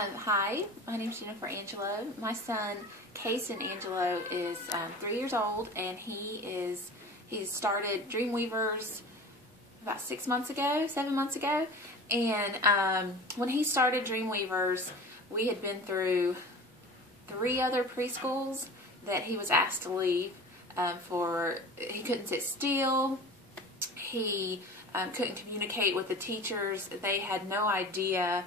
Hi, my name is Jennifer Angelo. My son, Kason Angelo, is 3 years old, and he started Dreamweavers about 7 months ago. And when he started Dreamweavers, we had been through 3 other preschools that he was asked to leave he couldn't sit still. He couldn't communicate with the teachers. They had no idea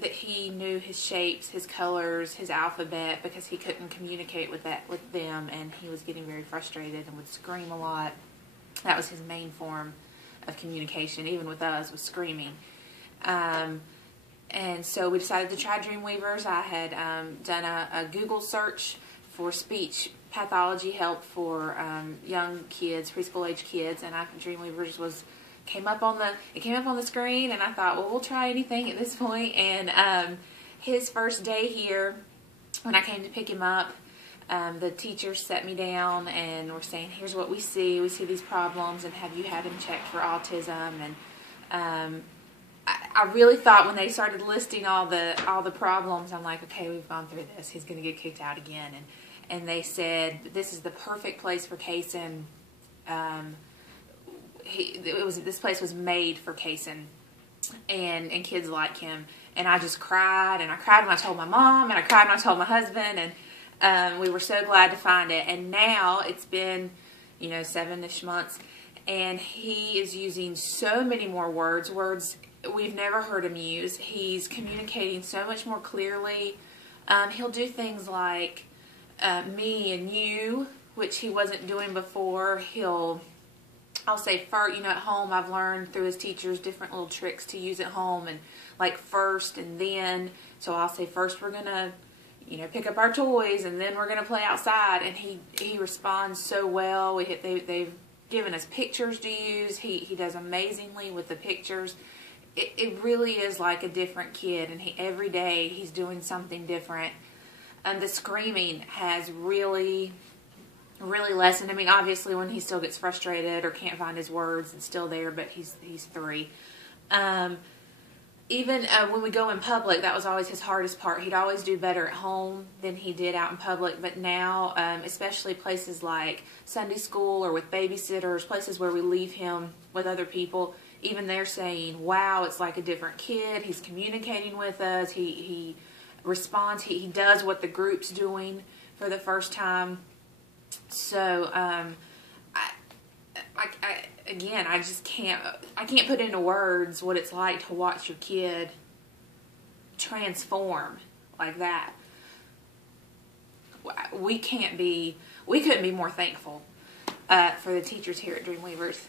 that he knew his shapes, his colors, his alphabet, because he couldn't communicate with them, and he was getting very frustrated and would scream a lot. That was his main form of communication, even with us, was screaming. And so we decided to try Dreamweavers. I had done a Google search for speech pathology help for young kids, preschool age kids, and Dreamweavers came up on the screen, and I thought, well, we'll try anything at this point. And his first day here, when I came to pick him up, the teachers set me down and were saying, here's what we see these problems, and have you had him checked for autism? And I really thought when they started listing all the problems, I'm like, okay, we've gone through this, he's going to get kicked out again. And they said, this is the perfect place for Kason. This place was made for Kason and kids like him. And I just cried, and I cried when I told my mom, and I cried when I told my husband, and we were so glad to find it. And now it's been 7-ish months, and he is using so many more words we've never heard him use. He's communicating so much more clearly. He'll do things like me and you, which he wasn't doing before. I'll say first, at home I've learned through his teachers different little tricks to use at home, and like first and then. So I'll say first we're going to, pick up our toys, and then we're going to play outside. And he responds so well. They've given us pictures to use. He does amazingly with the pictures. It really is like a different kid, and every day he's doing something different. And the screaming has really lessened. I mean, obviously when he still gets frustrated or can't find his words, it's still there, but he's 3. Even when we go in public, that was always his hardest part. He'd always do better at home than he did out in public, but now, especially places like Sunday school or with babysitters, places where we leave him with other people, even they're saying, wow, it's like a different kid. He's communicating with us. He responds. He does what the group's doing for the first time. So, I just can't put into words what it's like to watch your kid transform like that. We couldn't be more thankful for the teachers here at Dreamweavers.